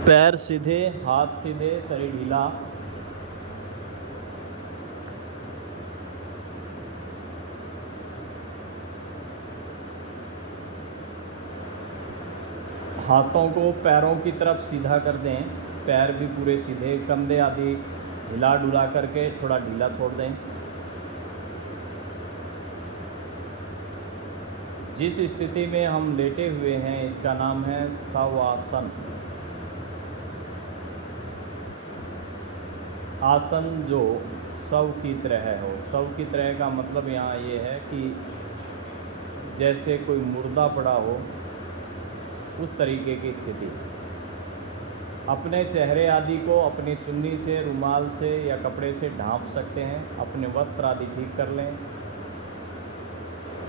पैर सीधे, हाथ सीधे, शरीर ढीला। हाथों को पैरों की तरफ सीधा कर दें, पैर भी पूरे सीधे, कंधे आदि हिला डुला करके थोड़ा ढीला छोड़ दें। जिस स्थिति में हम लेटे हुए हैं इसका नाम है शवासन। आसन जो शव की तरह हो, शव की तरह का मतलब यहाँ ये है कि जैसे कोई मुर्दा पड़ा हो, उस तरीके की स्थिति। अपने चेहरे आदि को अपनी चुन्नी से, रुमाल से या कपड़े से ढांप सकते हैं। अपने वस्त्र आदि ठीक कर लें।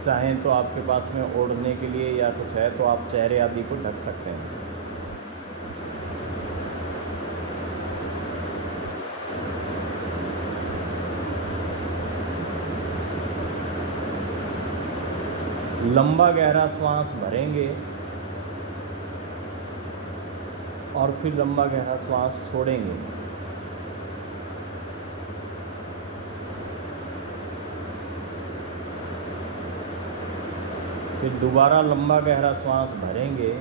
चाहें तो आपके पास में ओढ़ने के लिए या कुछ है तो आप चेहरे आदि को ढक सकते हैं। लंबा गहरा श्वास भरेंगे और फिर लंबा गहरा श्वास छोड़ेंगे। फिर दोबारा लंबा गहरा श्वास भरेंगे,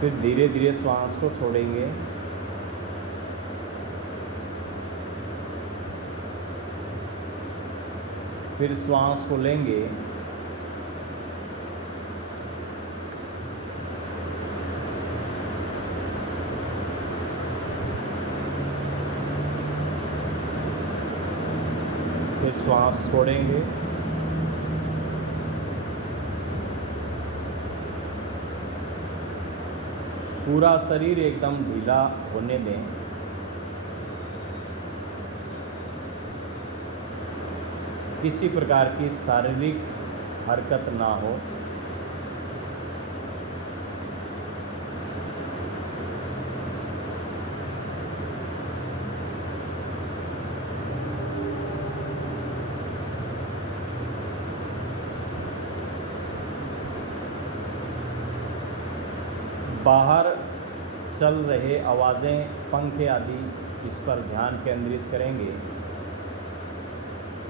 फिर धीरे धीरे श्वास को छोड़ेंगे। फिर श्वास को लेंगे, फिर श्वास छोड़ेंगे। पूरा शरीर एकदम ढीला होने दें। किसी प्रकार की शारीरिक हरकत ना हो। बाहर चल रहे आवाज़ें, पंखे आदि, इस पर ध्यान केंद्रित करेंगे।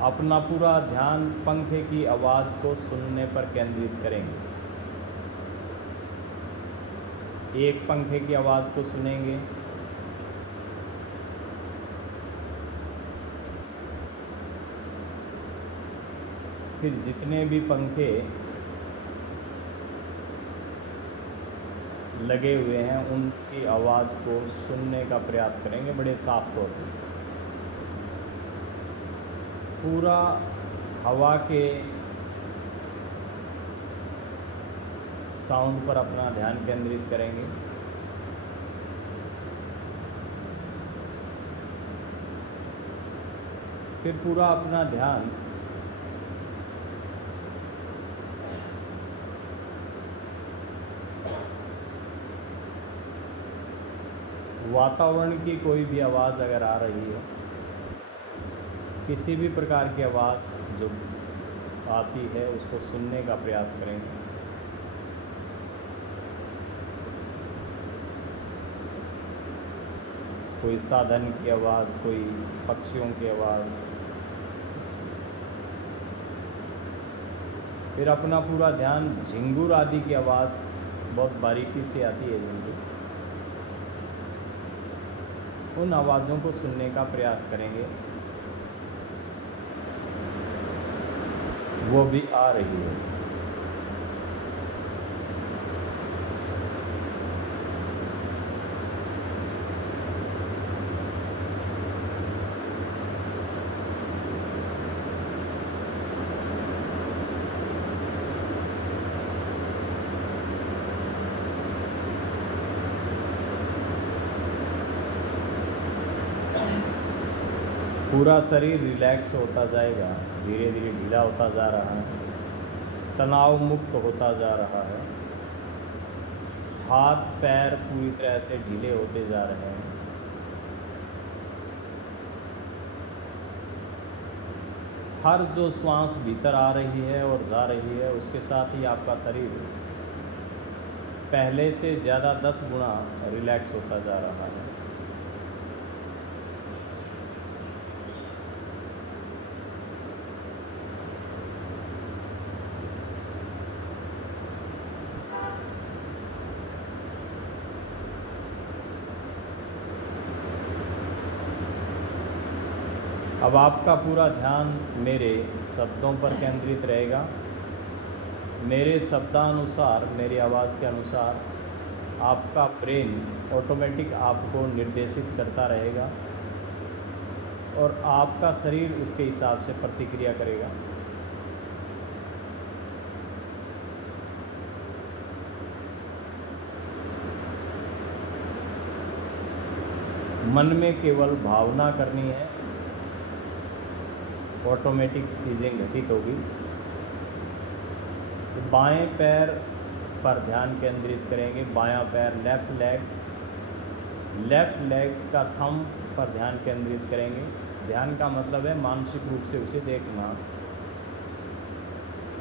अपना पूरा ध्यान पंखे की आवाज़ को सुनने पर केंद्रित करेंगे। एक पंखे की आवाज़ को सुनेंगे, फिर जितने भी पंखे लगे हुए हैं उनकी आवाज़ को सुनने का प्रयास करेंगे बड़े साफ तौर पर। पूरा हवा के साउंड पर अपना ध्यान केंद्रित करेंगे। फिर पूरा अपना ध्यान वातावरण की कोई भी आवाज़ अगर आ रही है, किसी भी प्रकार की आवाज़ जो आती है उसको सुनने का प्रयास करेंगे। कोई साधन की आवाज़, कोई पक्षियों की आवाज़। फिर अपना पूरा ध्यान झिंगुर आदि की आवाज़, बहुत बारीकी से आती है झिंगुर, उन आवाज़ों को सुनने का प्रयास करेंगे। वो भी आ रही है। पूरा शरीर रिलैक्स होता जाएगा, धीरे धीरे ढीला होता जा रहा है, तनाव मुक्त होता जा रहा है। हाथ पैर पूरी तरह से ढीले होते जा रहे हैं। हर जो श्वास भीतर आ रही है और जा रही है उसके साथ ही आपका शरीर पहले से ज़्यादा 10 गुना रिलैक्स होता जा रहा है। अब आपका पूरा ध्यान मेरे शब्दों पर केंद्रित रहेगा। मेरे शब्दानुसार, मेरी आवाज़ के अनुसार आपका ब्रेन ऑटोमेटिक आपको निर्देशित करता रहेगा और आपका शरीर उसके हिसाब से प्रतिक्रिया करेगा। मन में केवल भावना करनी है, ऑटोमेटिक चीज़ें घटित होगी। तो बाएं पैर पर ध्यान केंद्रित करेंगे, बायां पैर लेफ़्ट लेग का थंब पर ध्यान केंद्रित करेंगे। ध्यान का मतलब है मानसिक रूप से उसे देखना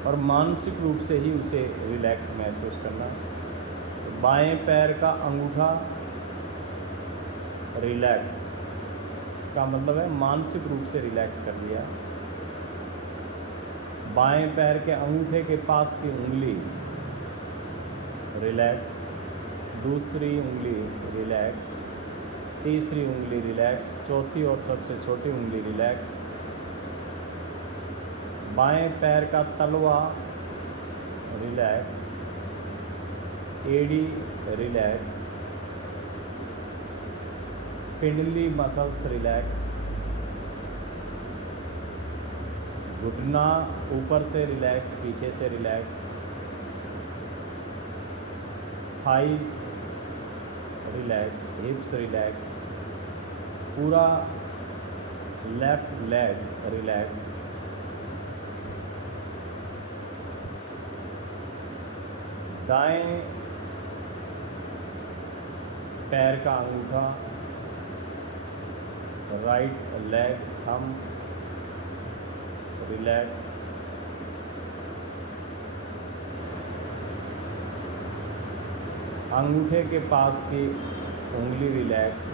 और मानसिक रूप से ही उसे रिलैक्स महसूस करना। तो बाएं पैर का अंगूठा रिलैक्स का मतलब है मानसिक रूप से रिलैक्स कर लिया। बाएं पैर के अंगूठे के पास की उंगली रिलैक्स, दूसरी उंगली रिलैक्स, तीसरी उंगली रिलैक्स, चौथी और सबसे छोटी उंगली रिलैक्स। बाएं पैर का तलवा रिलैक्स, एड़ी रिलैक्स, पिंडली मसल्स रिलैक्स, घुटना ऊपर से रिलैक्स, पीछे से रिलैक्स, थाइज रिलैक्स, हिप्स रिलैक्स, पूरा लेफ्ट लेग रिलैक्स। दाएं पैर का अंगूठा, राइट लेग थंब रिलैक्स। अंगूठे के पास की उंगली रिलैक्स,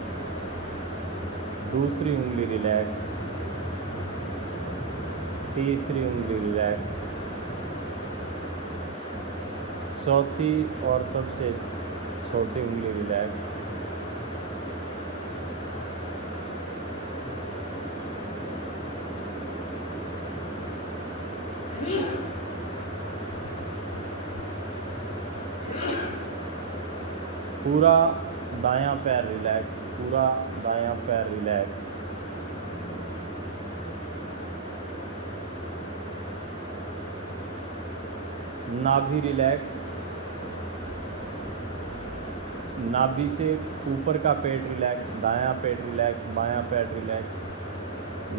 दूसरी उंगली रिलैक्स, तीसरी उंगली रिलैक्स, चौथी और सबसे छोटी उंगली रिलैक्स। पूरा दायां पैर रिलैक्स, पूरा दायां पैर रिलैक्स। नाभि रिलैक्स, नाभि से ऊपर का पेट रिलैक्स, दायां पेट रिलैक्स, बायां पेट रिलैक्स,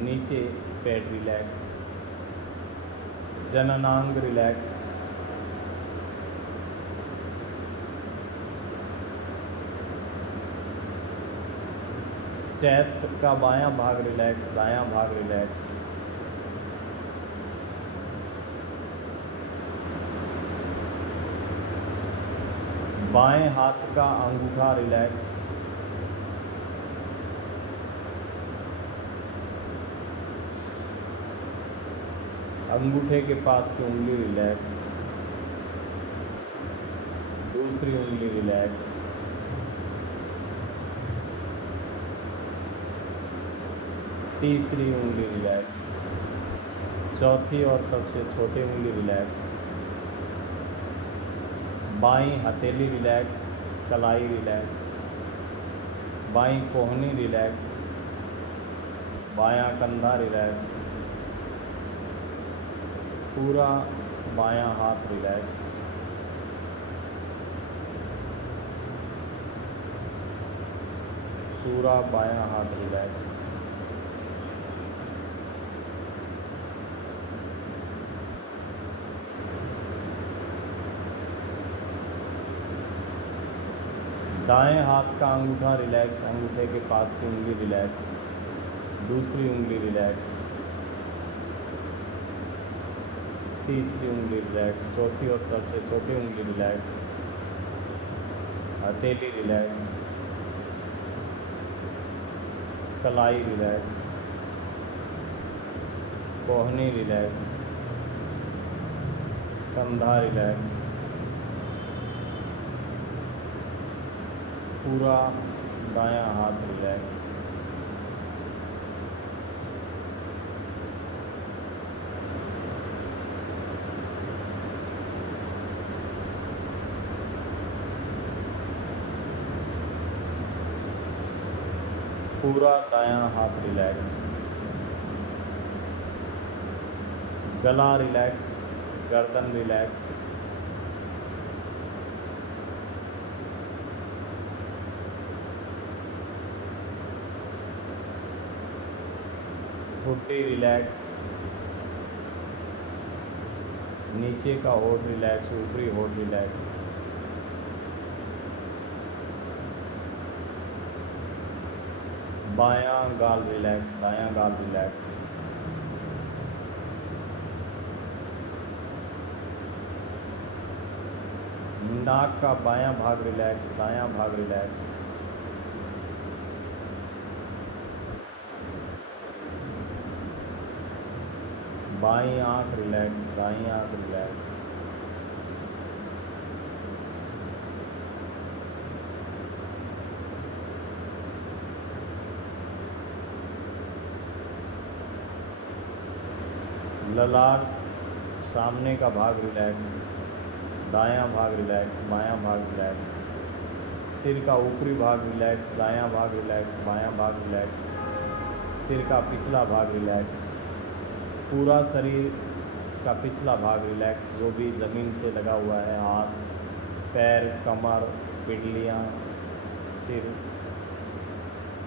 नीचे पेट रिलैक्स। जननांग रिलैक्स, चेस्ट का बायां भाग रिलैक्स, दायां भाग रिलैक्स। बाएं हाथ का अंगूठा रिलैक्स, अंगूठे के पास की उंगली रिलैक्स, दूसरी उंगली रिलैक्स, तीसरी उंगली रिलैक्स, चौथी और सबसे छोटी उंगली रिलैक्स। बाईं हथेली रिलैक्स, कलाई रिलैक्स, बाईं कोहनी रिलैक्स, बायां कंधा रिलैक्स, पूरा बायां हाथ रिलैक्स। पूरा बायां हाथ रिलैक्स। दाएं हाथ का अंगूठा रिलैक्स, अंगूठे के पास की उंगली रिलैक्स, दूसरी उंगली रिलैक्स, तीसरी उंगली रिलैक्स, चौथी और सबसे छोटी उंगली रिलैक्स, हथेली रिलैक्स, कलाई रिलैक्स, कोहनी रिलैक्स, कंधा रिलैक्स, पूरा दायां हाथ रिलैक्स, पूरा दायां हाथ रिलैक्स, गला रिलैक्स, गर्दन रिलैक्स, ठुड्डी रिलैक्स, नीचे का होठ रिलैक्स, ऊपरी होठ रिलैक्स, बायां गाल रिलैक्स, दायां गाल रिलैक्स, नाक का बायां भाग रिलैक्स, दायां भाग रिलैक्स, बाईं आंख रिलैक्स, दाईं आंख रिलैक्स, ललाट सामने का भाग रिलैक्स, दायां भाग रिलैक्स, बायां भाग रिलैक्स, सिर का ऊपरी भाग रिलैक्स, दायां भाग रिलैक्स, बायां भाग रिलैक्स, सिर का पिछला भाग रिलैक्स, पूरा शरीर का पिछला भाग रिलैक्स, जो भी ज़मीन से लगा हुआ है, हाथ, पैर, कमर, पिंडलियाँ, सिर,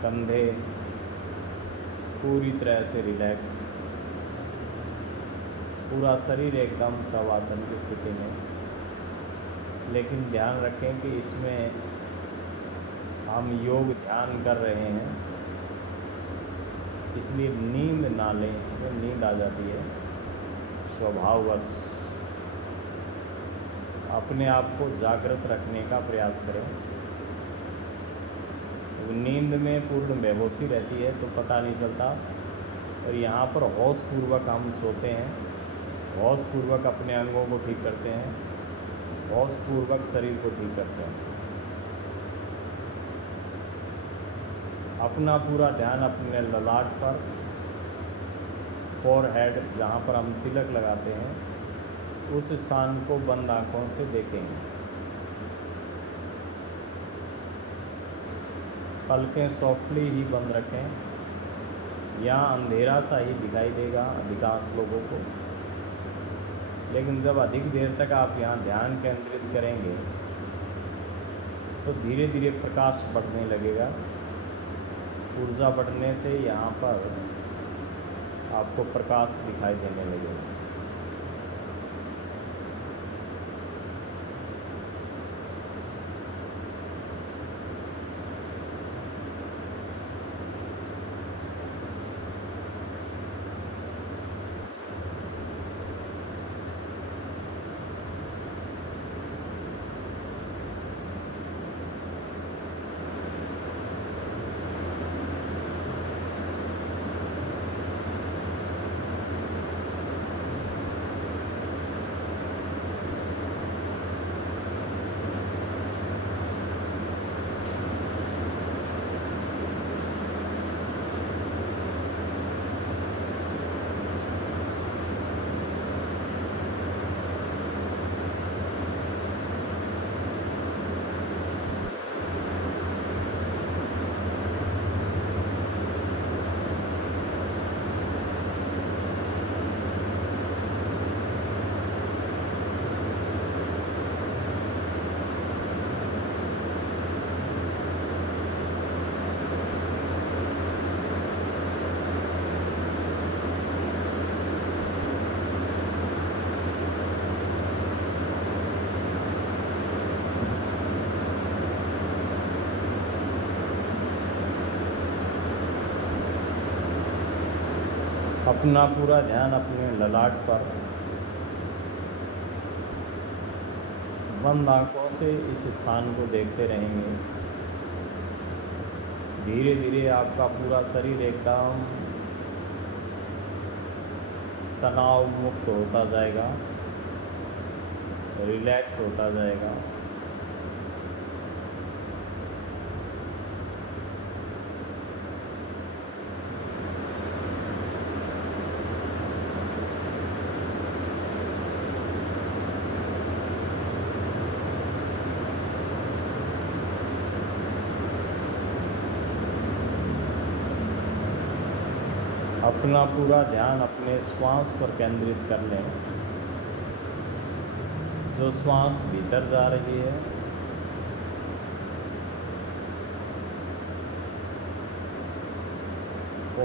कंधे, पूरी तरह से रिलैक्स, पूरा शरीर एकदम शवासन की स्थिति में। लेकिन ध्यान रखें कि इसमें हम योग ध्यान कर रहे हैं, इसलिए नींद ना लें। इसमें नींद आ जाती है स्वभाववश। अपने आप को जागृत रखने का प्रयास करें। नींद में पूर्ण बेहोशी रहती है तो पता नहीं चलता, और यहाँ पर होशपूर्वक हम सोते हैं, होशपूर्वक अपने अंगों को ठीक करते हैं, होशपूर्वक शरीर को ठीक करते हैं। अपना पूरा ध्यान अपने ललाट पर, फोरहेड, जहाँ पर हम तिलक लगाते हैं, उस स्थान को बंद आँखों से देखेंगे। पलकें सॉफ्टली ही बंद रखें। यहाँ अंधेरा सा ही दिखाई देगा अधिकांश लोगों को, लेकिन जब अधिक देर तक आप यहाँ ध्यान केंद्रित करेंगे तो धीरे धीरे प्रकाश बढ़ने लगेगा। ऊर्जा बढ़ने से यहाँ पर आपको प्रकाश दिखाई देने लगेगा। अपना पूरा ध्यान अपने ललाट पर, बंद आँखों से इस स्थान को देखते रहेंगे। धीरे धीरे आपका पूरा शरीर एकदम तनाव मुक्त होता जाएगा, रिलैक्स होता जाएगा। अपना पूरा ध्यान अपने श्वास पर केंद्रित कर लें। जो श्वास भीतर जा रही है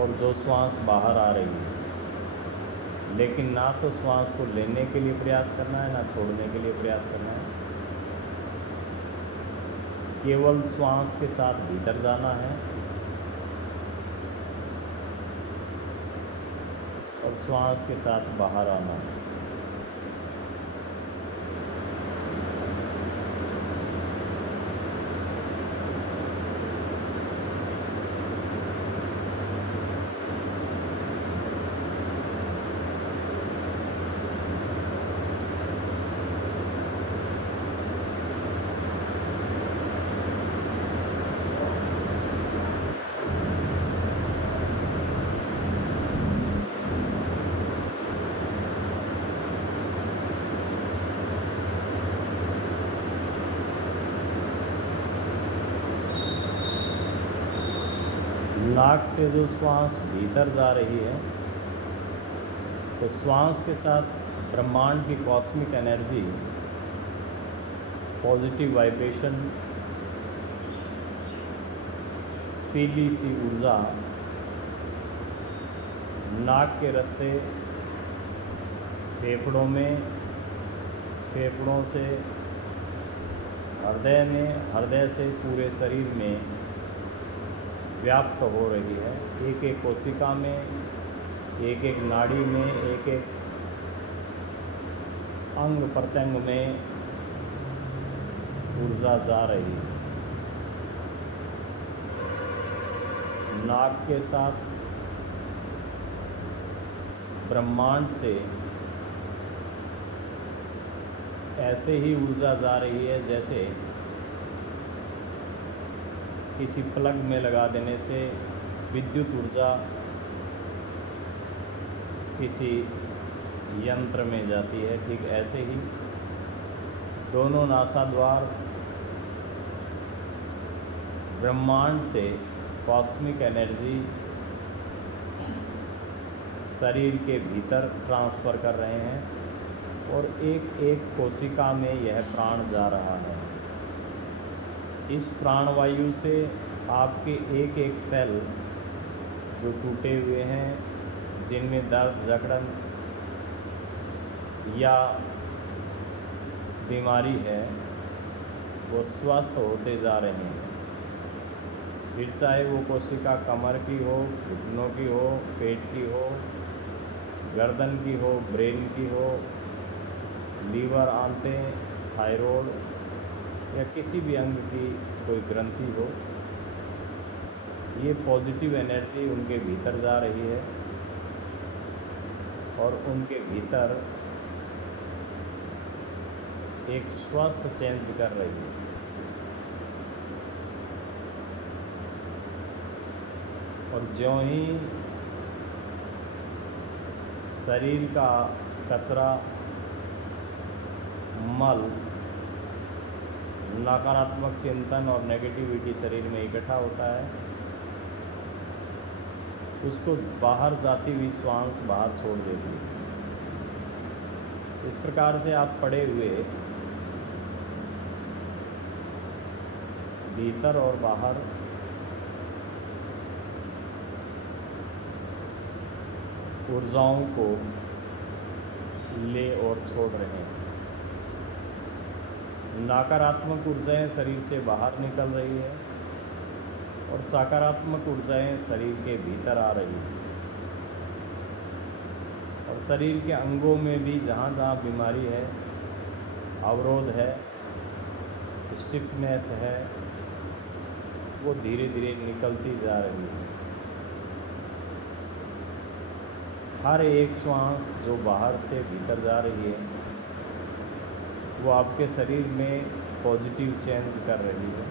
और जो श्वास बाहर आ रही है, लेकिन ना तो श्वास को लेने के लिए प्रयास करना है, ना छोड़ने के लिए प्रयास करना है। केवल श्वास के साथ भीतर जाना है और श्वास के साथ बाहर आना है। नाक से जो श्वास भीतर जा रही है, तो श्वास के साथ ब्रह्मांड की कॉस्मिक एनर्जी, पॉजिटिव वाइब्रेशन, पीली सी ऊर्जा नाक के रास्ते फेफड़ों में, फेफड़ों से हृदय में, हृदय से पूरे शरीर में व्याप्त हो रही है। एक एक कोशिका में, एक एक नाड़ी में, एक एक अंग प्रत्यंग में ऊर्जा जा रही है। नाक के साथ ब्रह्मांड से ऐसे ही ऊर्जा जा रही है जैसे किसी प्लग में लगा देने से विद्युत ऊर्जा किसी यंत्र में जाती है। ठीक ऐसे ही दोनों नासाद्वार ब्रह्मांड से कॉस्मिक एनर्जी शरीर के भीतर ट्रांसफ़र कर रहे हैं और एक एक कोशिका में यह प्राण जा रहा है। इस प्राणवायु से आपके एक एक सेल जो टूटे हुए हैं, जिनमें दर्द, जकड़न या बीमारी है, वो स्वस्थ होते जा रहे हैं। फिर चाहे वो कोशिका कमर की हो, घुटनों की हो, पेट की हो, गर्दन की हो, ब्रेन की हो, लीवर, आंतें, थायराइड या किसी भी अंग की कोई ग्रंथि हो, ये पॉजिटिव एनर्जी उनके भीतर जा रही है और उनके भीतर एक स्वस्थ चेंज कर रही है। और ज्यों ही शरीर का कचरा, मल, नकारात्मक चिंतन और नेगेटिविटी शरीर में इकट्ठा होता है, उसको बाहर जाती हुई श्वास बाहर छोड़ देती है। इस प्रकार से आप पड़े हुए भीतर और बाहर ऊर्जाओं को ले और छोड़ रहे हैं। नकारात्मक ऊर्जाएं शरीर से बाहर निकल रही है और सकारात्मक ऊर्जाएं शरीर के भीतर आ रही है। और शरीर के अंगों में भी जहाँ जहाँ बीमारी है, अवरोध है, स्टिफनेस है वो धीरे धीरे निकलती जा रही है। हर एक श्वास जो बाहर से भीतर जा रही है वो आपके शरीर में पॉजिटिव चेंज कर रही है।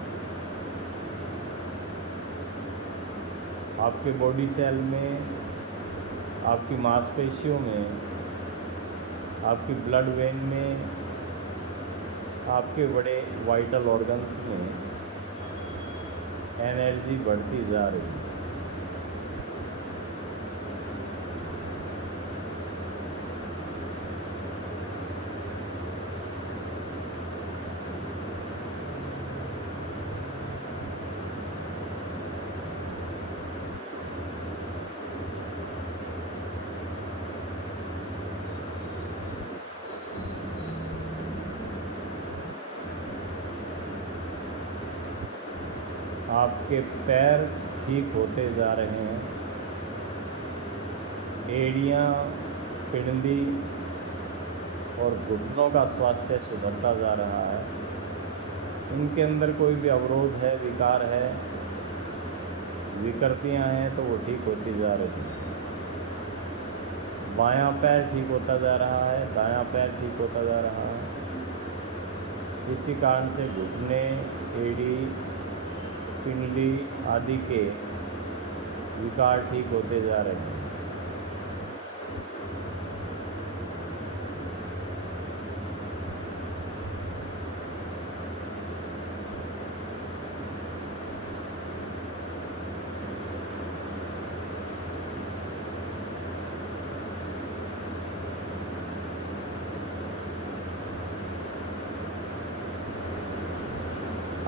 आपके बॉडी सेल में, आपकी मांसपेशियों में, आपकी ब्लड वेन में, आपके बड़े वाइटल ऑर्गन्स में एनर्जी बढ़ती जा रही है। आपके पैर ठीक होते जा रहे हैं। एड़ियाँ, पिंडली और घुटनों का स्वास्थ्य सुधरता जा रहा है। इनके अंदर कोई भी अवरोध है, विकार है, विकृतियाँ हैं तो वो ठीक होती जा रही हैं। बायां पैर ठीक होता जा रहा है, दायां पैर ठीक होता जा रहा है। इसी कारण से घुटने, एड़ी, पिंडली आदि के विकार ठीक होते जा रहे हैं।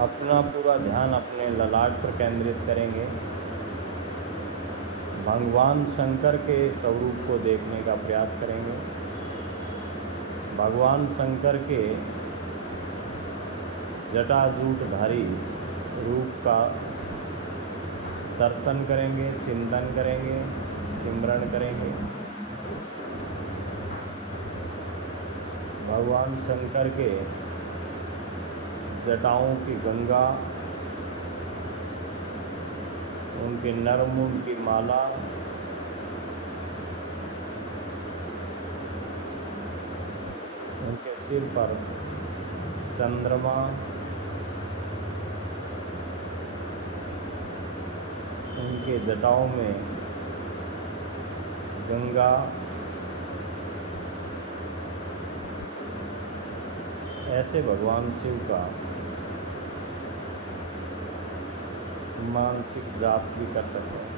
अपना पूरा ध्यान अपने ललाट पर केंद्रित करेंगे। भगवान शंकर के स्वरूप को देखने का प्रयास करेंगे। भगवान शंकर के जटाजूटधारी रूप का दर्शन करेंगे, चिंतन करेंगे, सिमरन करेंगे। भगवान शंकर के जटाओं की गंगा, उनके नरमुंड की माला, उनके सिर पर चंद्रमा, उनके जटाओं में गंगा, ऐसे भगवान शिव का मानसिक जाप भी कर सकते हैं।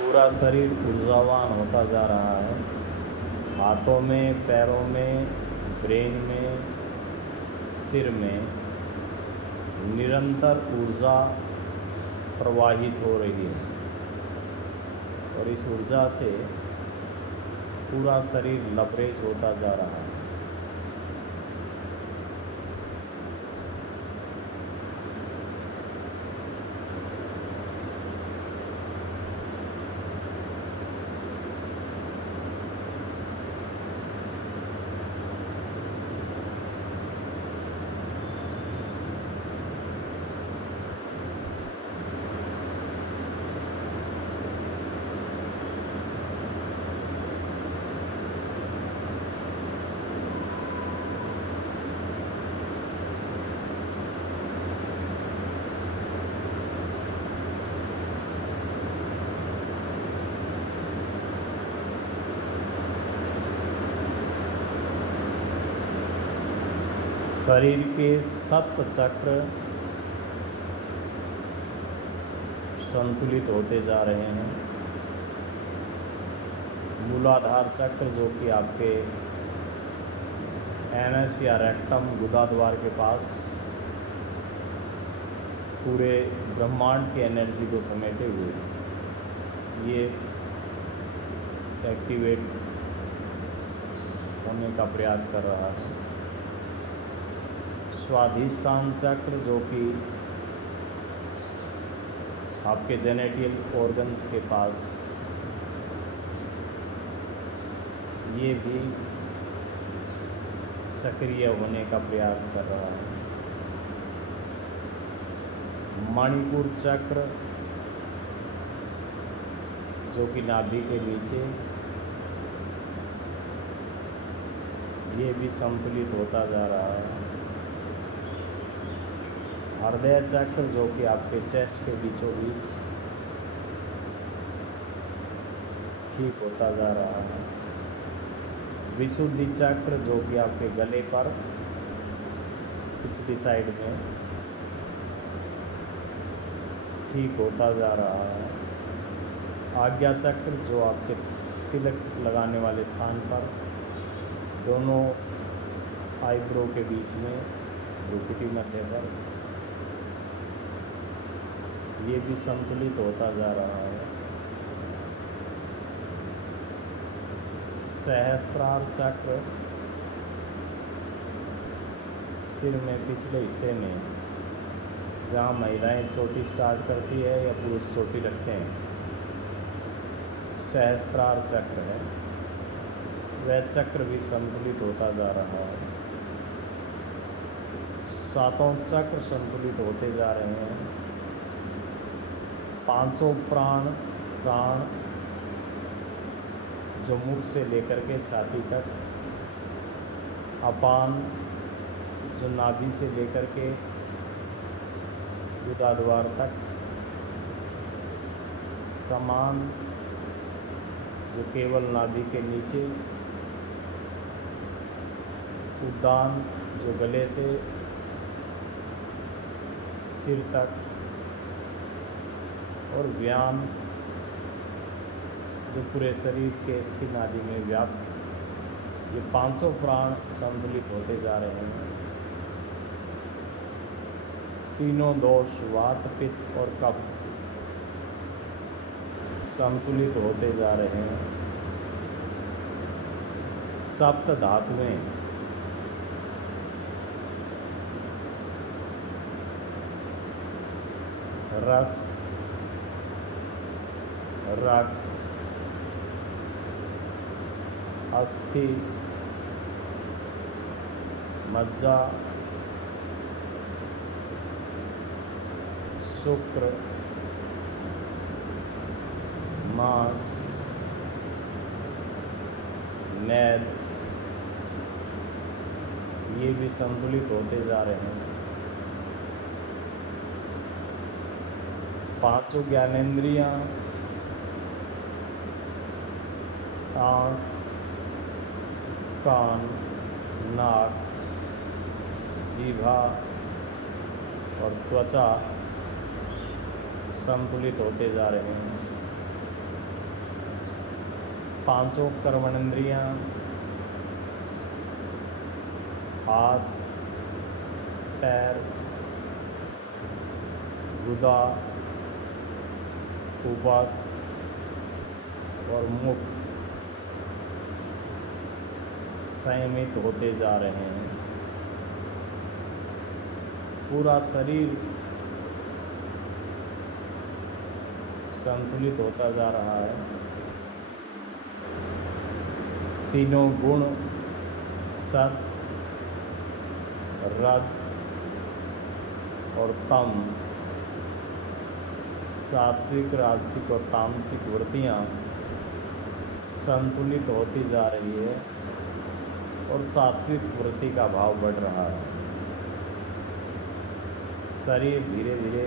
पूरा शरीर ऊर्जावान होता जा रहा है। हाथों में, पैरों में, ब्रेन में, सिर में निरंतर ऊर्जा प्रवाहित हो रही है और इस ऊर्जा से पूरा शरीर लबरेज होता जा रहा है। शरीर के सप्त चक्र संतुलित होते जा रहे हैं। मूलाधार चक्र जो कि आपके एनएस या रेक्टम गुदा द्वार के पास पूरे ब्रह्मांड की एनर्जी को समेटे हुए ये एक्टिवेट होने का प्रयास कर रहा है। स्वाधिष्ठान चक्र जो कि आपके जेनेटियल ऑर्गन्स के पास ये भी सक्रिय होने का प्रयास कर रहा है। मणिपुर चक्र जो कि नाभि के नीचे ये भी संतुलित होता जा रहा है। हृदय चक्र जो कि आपके चेस्ट के बीचों बीच ठीक होता जा रहा है। विशुद्धि चक्र जो कि आपके गले पर पिछली साइड में ठीक होता जा रहा है। आज्ञा चक्र जो आपके तिलक लगाने वाले स्थान पर दोनों आईब्रो के बीच में भ्रुकुटी मध्य पर ये भी संतुलित होता जा रहा है। सहस्त्रार चक्र सिर में पिछले हिस्से में जहाँ महिलाएं चोटी स्टार्ट करती है या पुरुष चोटी रखते हैं, सहस्त्रार चक्र है, वह चक्र भी संतुलित होता जा रहा है। सातों चक्र संतुलित होते जा रहे हैं। पांचों प्राण जो मुख से लेकर के छाती तक, अपान जो नाभि से लेकर के गुदाद्वार तक, समान जो केवल नाभि के नीचे, उद्दान जो गले से सिर तक, और व्यान जो पूरे शरीर के स्थिन आदि में व्याप्त, ये पांचों प्राण संतुलित होते जा रहे हैं। तीनों दोष वात, पित्त और कफ संतुलित होते जा रहे हैं। सप्त धातुएं रस, रक्त, अस्थि, मज्जा, शुक्र, मांस, मैद, ये भी संतुलित होते जा रहे हैं। पांचों ज्ञानेंद्रियां, आँख, कान, नाक, जीभा और त्वचा संतुलित होते जा रहे हैं। पांचों कर्मणेंद्रियां, हाथ, पैर, गुदा, उपास्थ और मुख संयमित होते जा रहे हैं। पूरा शरीर संतुलित होता जा रहा है। तीनों गुण सत, रज और तम, सात्विक, राजसिक और तामसिक वृत्तियाँ संतुलित होती जा रही है और सात्विक वृत्ति का भाव बढ़ रहा है। शरीर धीरे धीरे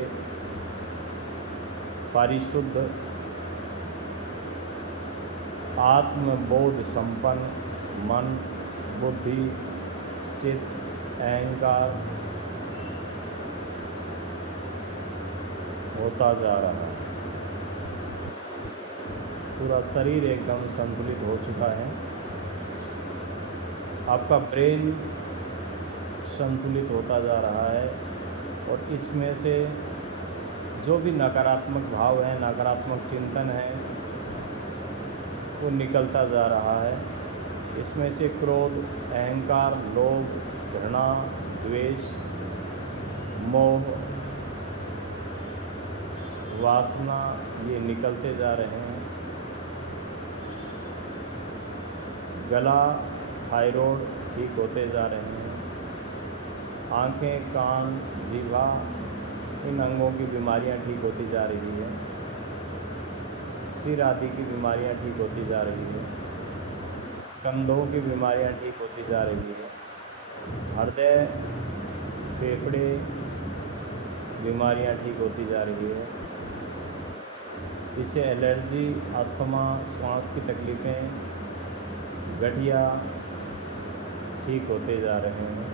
परिशुद्ध, आत्मबोध संपन्न मन, बुद्धि, चित्त अहंकार होता जा रहा है। पूरा शरीर एकदम संतुलित हो चुका है। आपका ब्रेन संतुलित होता जा रहा है और इसमें से जो भी नकारात्मक भाव है, नकारात्मक चिंतन है, वो निकलता जा रहा है। इसमें से क्रोध, अहंकार, लोभ, घृणा, द्वेष, मोह, वासना, ये निकलते जा रहे हैं। गला, थायराइड ठीक होते जा रहे हैं। आँखें, कान, जीवा, इन अंगों की बीमारियां ठीक होती जा रही है। सिर आदि की बीमारियां ठीक होती जा रही है। कंधों की बीमारियां ठीक होती जा रही है। हृदय, फेफड़े, बीमारियां ठीक होती जा रही है। इससे एलर्जी, अस्थमा, श्वास की तकलीफ़ें, गठिया ठीक होते जा रहे हैं।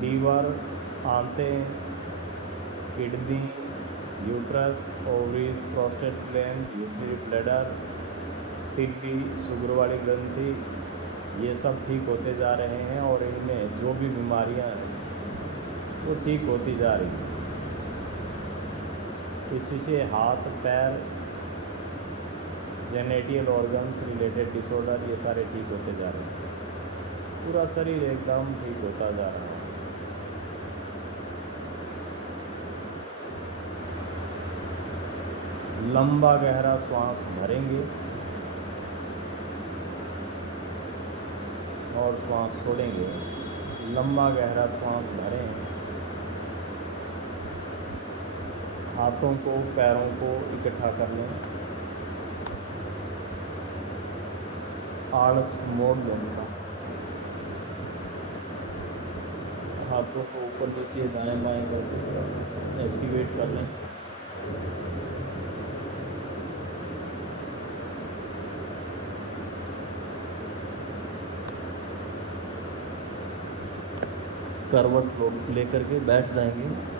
लीवर, आंतें, kidney, uterus, ovaries, prostate gland, urinary bladder, TB, sugar वाली ग्रंथि, ये सब ठीक होते जा रहे हैं और इनमें जो भी बीमारियां हैं वो ठीक होती जा रही हैं। इसी से हाथ, पैर, जेनेटियल ऑर्गन्स रिलेटेड डिसऑर्डर, ये सारे ठीक होते जा रहे हैं। पूरा शरीर एकदम ठीक होता जा रहा है। लंबा गहरा श्वास भरेंगे और श्वास छोड़ेंगे। लंबा गहरा श्वास भरें। हाथों को, पैरों को इकट्ठा कर लें। आलस मोड़ लें उनका। हाथों को ऊपर नीचे दाएं बाएं करके एक्टिवेट कर लें। करवट लेकर के बैठ जाएंगे।